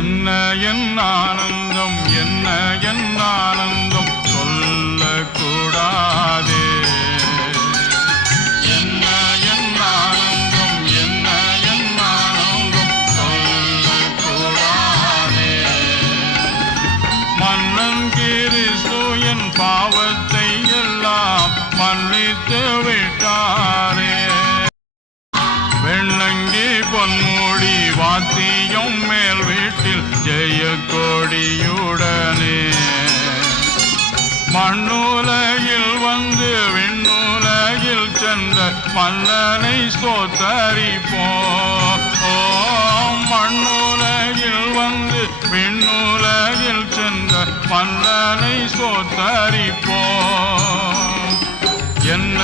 என்ன என் ஆனந்தம், என்ன என் ஆனந்தம் சொல்லக்கூடாதே. என்ன என் ஆனந்தம், என்ன என் ஆனந்தம் சொல்லக்கூடாதே. மன்னன் கிறிஸ்து என் பாவத்தை எல்லாம் மன்னித்து விட்டாரே. வெள்ளங்கி பொன்மூடி வாத்தியம் மேல் வீட்டில் ஜெய கொடியுடனே மண்ணுலகில் வந்து விண்ணுலகில் சென்ற மன்னனை ஸ்தோத்தரிப்போம். மண்ணுலகில் வந்து விண்ணுலகில் சென்ற மன்னனை ஸ்தோத்தரிப்போம். என்ன